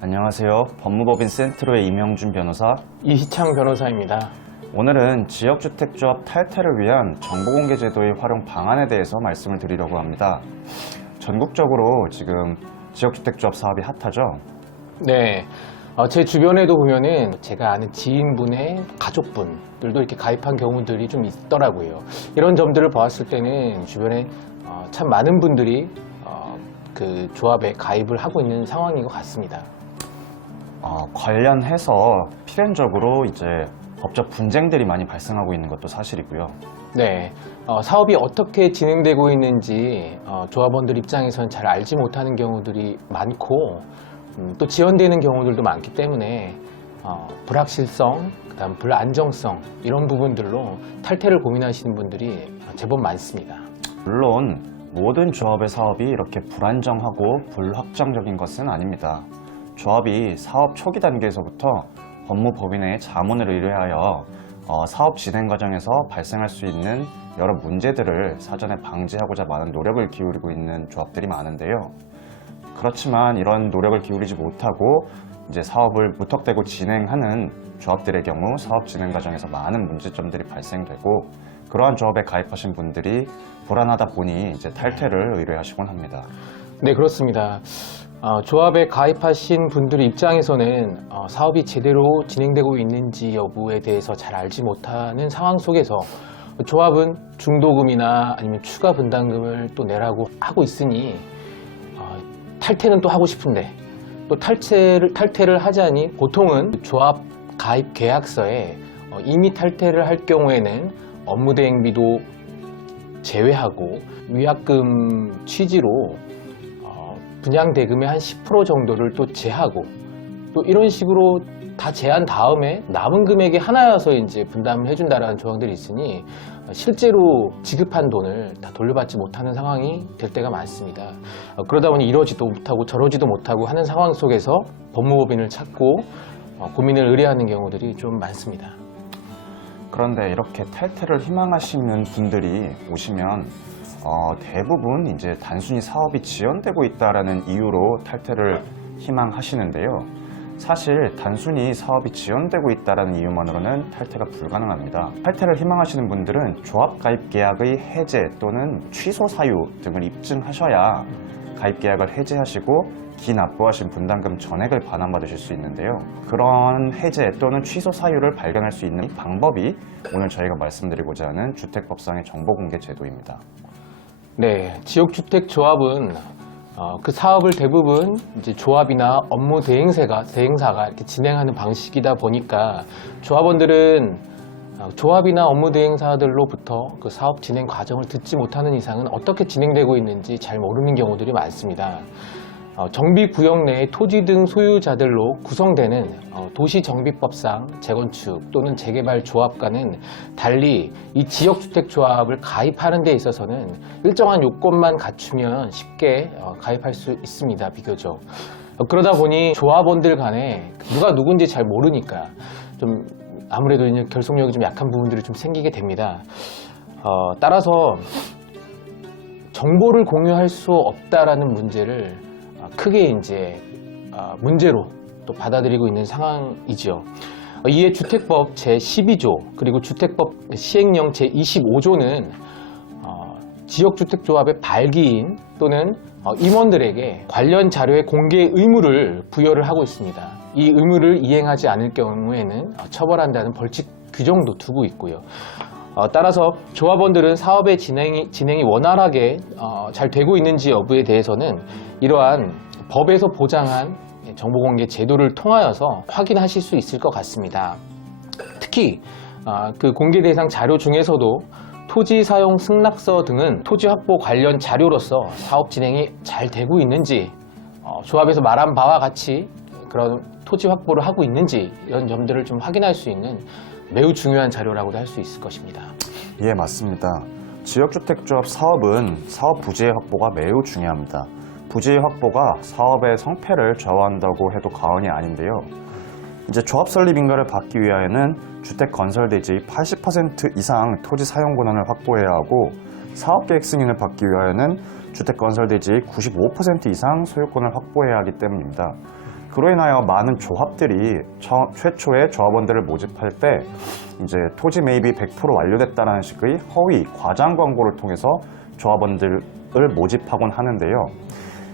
안녕하세요. 법무법인 센트로의 이명준 변호사. 이희창 변호사입니다. 오늘은 지역주택조합 탈퇴를 위한 정보공개제도의 활용 방안에 대해서 말씀을 드리려고 합니다. 전국적으로 지금 지역주택조합 사업이 핫하죠? 네, 제 주변에도 보면은 제가 아는 지인분의 가족분들도 이렇게 가입한 경우들이 좀 있더라고요. 이런 점들을 보았을 때는 주변에 참 많은 분들이 그 조합에 가입을 하고 있는 상황인 것 같습니다. 관련해서 필연적으로 이제 법적 분쟁들이 많이 발생하고 있는 것도 사실이고요. 네, 사업이 어떻게 진행되고 있는지 조합원들 입장에서는 잘 알지 못하는 경우들이 많고 또 지연되는 경우들도 많기 때문에 불확실성, 그다음 불안정성 이런 부분들로 탈퇴를 고민하시는 분들이 제법 많습니다. 물론 모든 조합의 사업이 이렇게 불안정하고 불확정적인 것은 아닙니다. 조합이 사업 초기 단계에서부터 법무법인의 자문을 의뢰하여 사업 진행 과정에서 발생할 수 있는 여러 문제들을 사전에 방지하고자 많은 노력을 기울이고 있는 조합들이 많은데요. 그렇지만 이런 노력을 기울이지 못하고 이제 사업을 무턱대고 진행하는 조합들의 경우 사업 진행 과정에서 많은 문제점들이 발생되고 그러한 조합에 가입하신 분들이 불안하다 보니 이제 탈퇴를 의뢰하시곤 합니다. 네, 그렇습니다. 조합에 가입하신 분들 입장에서는 사업이 제대로 진행되고 있는지 여부에 대해서 잘 알지 못하는 상황 속에서 조합은 중도금이나 아니면 추가 분담금을 또 내라고 하고 있으니 탈퇴는 또 하고 싶은데 또 탈퇴를 하자니 보통은 조합 가입 계약서에 이미 탈퇴를 할 경우에는 업무대행비도 제외하고 위약금 취지로 분양대금의 한 10% 정도를 또 제하고 또 이런 식으로 다 제한 다음에 남은 금액이 하나여서 이제 분담을 해준다라는 조항들이 있으니 실제로 지급한 돈을 다 돌려받지 못하는 상황이 될 때가 많습니다. 그러다 보니 이러지도 못하고 저러지도 못하고 하는 상황 속에서 법무법인을 찾고 고민을 의뢰하는 경우들이 좀 많습니다. 그런데 이렇게 탈퇴를 희망하시는 분들이 오시면 대부분 이제 단순히 사업이 지연되고 있다라는 이유로 탈퇴를 희망하시는데요. 사실 단순히 사업이 지연되고 있다라는 이유만으로는 탈퇴가 불가능합니다. 탈퇴를 희망하시는 분들은 조합 가입 계약의 해제 또는 취소 사유 등을 입증하셔야 가입 계약을 해제하시고 기납부하신 분담금 전액을 반환받으실 수 있는데요. 그런 해제 또는 취소 사유를 발견할 수 있는 방법이 오늘 저희가 말씀드리고자 하는 주택법상의 정보공개 제도입니다. 네, 지역주택조합은 그 사업을 대부분 이제 조합이나 업무 대행사가 이렇게 진행하는 방식이다 보니까 조합원들은 조합이나 업무 대행사들로부터 그 사업 진행 과정을 듣지 못하는 이상은 어떻게 진행되고 있는지 잘 모르는 경우들이 많습니다. 정비구역 내의 토지 등 소유자들로 구성되는 도시정비법상 재건축 또는 재개발 조합과는 달리 이 지역주택조합을 가입하는 데 있어서는 일정한 요건만 갖추면 쉽게 가입할 수 있습니다. 비교적. 그러다 보니 조합원들 간에 누가 누군지 잘 모르니까 좀 아무래도 이제 결속력이 좀 약한 부분들이 좀 생기게 됩니다. 따라서 정보를 공유할 수 없다라는 문제를 크게 이제 문제로 또 받아들이고 있는 상황이죠. 이에 주택법 제12조 그리고 주택법 시행령 제25조는 지역주택조합의 발기인 또는 임원들에게 관련 자료의 공개 의무를 부여를 하고 있습니다. 이 의무를 이행하지 않을 경우에는 처벌한다는 벌칙 규정도 두고 있고요. 따라서 조합원들은 사업의 진행이 원활하게 잘 되고 있는지 여부에 대해서는 이러한 법에서 보장한 정보공개 제도를 통하여서 확인하실 수 있을 것 같습니다. 특히 그 공개 대상 자료 중에서도 토지 사용 승낙서 등은 토지 확보 관련 자료로서 사업 진행이 잘 되고 있는지 조합에서 말한 바와 같이 그런 토지 확보를 하고 있는지 이런 점들을 좀 확인할 수 있는 매우 중요한 자료라고도 할 수 있을 것입니다. 예, 맞습니다. 지역주택조합 사업은 사업 부지의 확보가 매우 중요합니다. 부지의 확보가 사업의 성패를 좌우한다고 해도 과언이 아닌데요. 이제 조합 설립 인가를 받기 위하여는 주택 건설 대지의 80% 이상 토지 사용 권한을 확보해야 하고 사업 계획 승인을 받기 위하여는 주택 건설 대지의 95% 이상 소유권을 확보해야 하기 때문입니다. 그로 인하여 많은 조합들이 최초에 조합원들을 모집할 때 이제 토지 매입이 100% 완료됐다는 식의 허위, 과장 광고를 통해서 조합원들을 모집하곤 하는데요.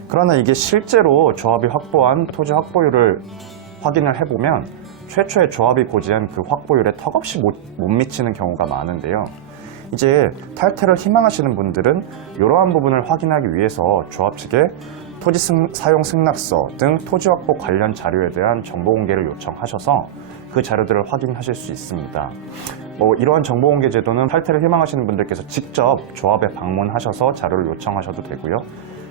그러나 이게 실제로 조합이 확보한 토지 확보율을 확인을 해보면 최초에 조합이 고지한 그 확보율에 턱없이 못 미치는 경우가 많은데요. 이제 탈퇴를 희망하시는 분들은 이러한 부분을 확인하기 위해서 조합 측에 토지 사용 승낙서 등 토지 확보 관련 자료에 대한 정보 공개를 요청하셔서 그 자료들을 확인하실 수 있습니다. 이러한 정보 공개 제도는 탈퇴를 희망하시는 분들께서 직접 조합에 방문하셔서 자료를 요청하셔도 되고요.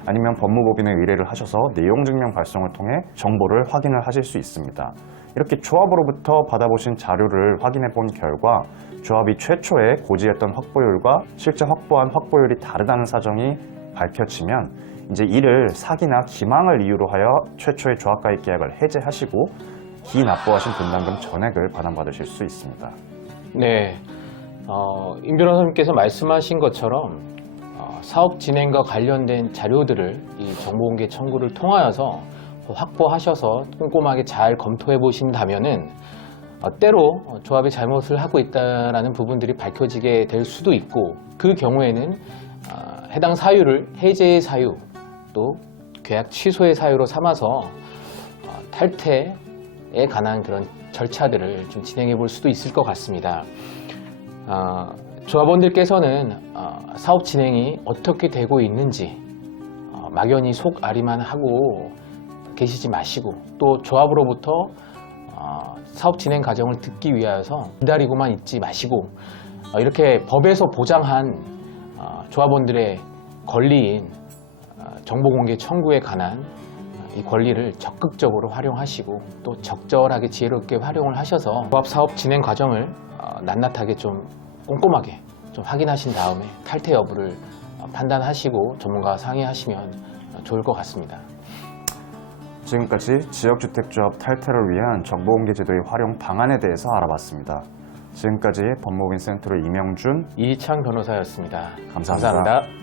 아니면 법무법인에 의뢰를 하셔서 내용 증명 발송을 통해 정보를 확인을 하실 수 있습니다. 이렇게 조합으로부터 받아보신 자료를 확인해 본 결과 조합이 최초에 고지했던 확보율과 실제 확보한 확보율이 다르다는 사정이 밝혀지면 이제 이를 사기나 기망을 이유로 하여 최초의 조합가입 계약을 해제하시고 기납부하신 분담금 전액을 반환받으실 수 있습니다. 네, 임 변호사님께서 말씀하신 것처럼 사업 진행과 관련된 자료들을 이 정보공개 청구를 통하여서 확보하셔서 꼼꼼하게 잘 검토해 보신다면은 때로 조합이 잘못을 하고 있다라는 부분들이 밝혀지게 될 수도 있고, 그 경우에는 해당 사유를 해제의 사유 또 계약 취소의 사유로 삼아서 탈퇴에 관한 그런 절차들을 좀 진행해 볼 수도 있을 것 같습니다. 조합원들께서는 사업 진행이 어떻게 되고 있는지 막연히 속앓이만 하고 계시지 마시고, 또 조합으로부터 사업 진행 과정을 듣기 위하여서 기다리고만 있지 마시고, 이렇게 법에서 보장한 조합원들의 권리인 정보공개 청구에 관한 이 권리를 적극적으로 활용하시고 또 적절하게 지혜롭게 활용을 하셔서 조합 사업 진행 과정을 낱낱하게 좀 꼼꼼하게 좀 확인하신 다음에 탈퇴 여부를 판단하시고 전문가와 상의하시면 좋을 것 같습니다. 지금까지 지역주택조합 탈퇴를 위한 정보공개 제도의 활용 방안에 대해서 알아봤습니다. 지금까지 법무법인 센터의 이명준, 이창 변호사였습니다. 감사합니다. 감사합니다.